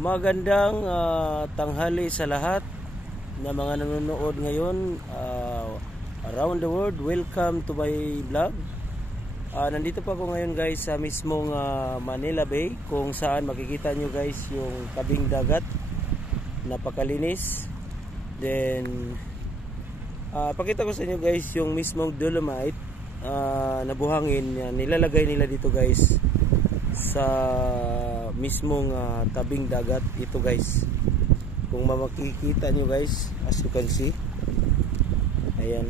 Magandang tanghali sa lahat na mga nanonood ngayon around the world. Welcome to my vlog. Nandito pa ako ngayon guys sa mismong Manila Bay, kung saan makikita nyo guys yung tabing dagat. Napakalinis. Then pakita ko sa inyo guys yung mismong dolomite na buhangin. Nilalagay nila dito guys sa mismong tabing dagat. Ito guys, kung makikita nyo guys, as you can see, ayan,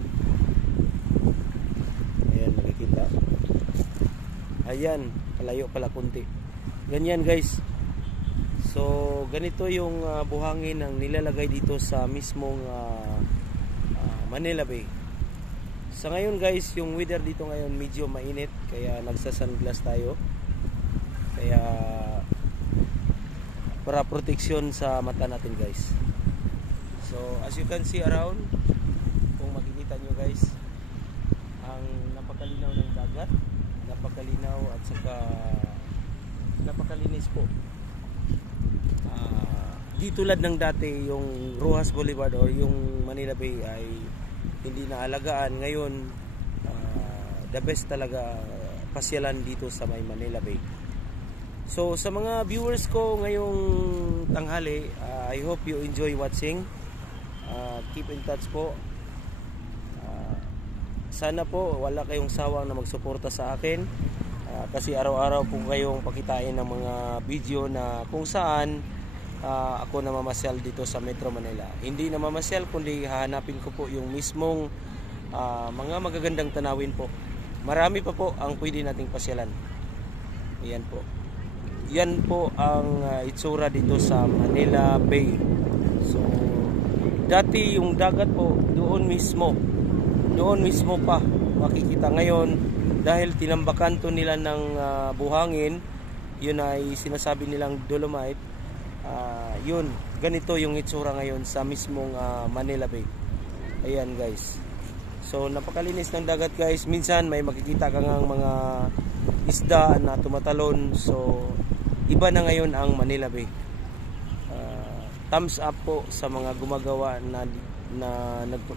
makikita, ayan, palayo pala kunti, ganyan guys. So ganito yung buhangin ang nilalagay dito sa mismong Manila Bay. Sa ngayon guys, yung weather dito ngayon medyo mainit, kaya nagsa-sunglass tayo, kaya para proteksyon sa mata natin guys. So as you can see around, kung makikita nyo guys, ang napakalinaw ng dagat, napakalinaw at saka napakalinis po. Di tulad ng dati, yung Rojas Boulevard or yung Manila Bay ay hindi naalagaan. Ngayon the best talaga pasyalan dito sa may Manila Bay. So sa mga viewers ko ngayong tanghali, I hope you enjoy watching. Keep in touch po. Sana po wala kayong sawang na magsuporta sa akin, kasi araw-araw po kayong pakitain ng mga video na kung saan ako namamasyal dito sa Metro Manila. Hindi namamasyal, kundi hahanapin ko po yung mismong mga magagandang tanawin po. Marami pa po ang pwede nating pasyalan. Ayan po. Yan po ang itsura dito sa Manila Bay. So dati yung dagat po doon mismo pa makikita. Ngayon dahil tinambakan to nila ng buhangin, yun ay sinasabi nilang dolomite, yun, ganito yung itsura ngayon sa mismong Manila Bay. Ayan guys. So napakalinis ng dagat guys. Minsan may makikita ka ngang mga isda na tumatalon. So iba na ngayon ang Manila Bay. Thumbs up po sa mga gumagawa na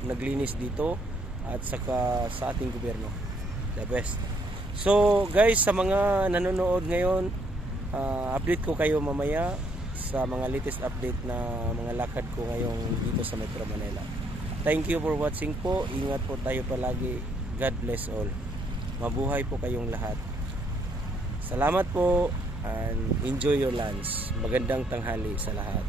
naglinis dito at saka sa ating gobyerno. The best. So guys, sa mga nanonood ngayon, update ko kayo mamaya sa mga latest update na mga lakad ko ngayong dito sa Metro Manila. Thank you for watching po. Ingat po tayo palagi. God bless all. Mabuhay po kayong lahat. Salamat po and enjoy your lunch. Magandang tanghali sa lahat.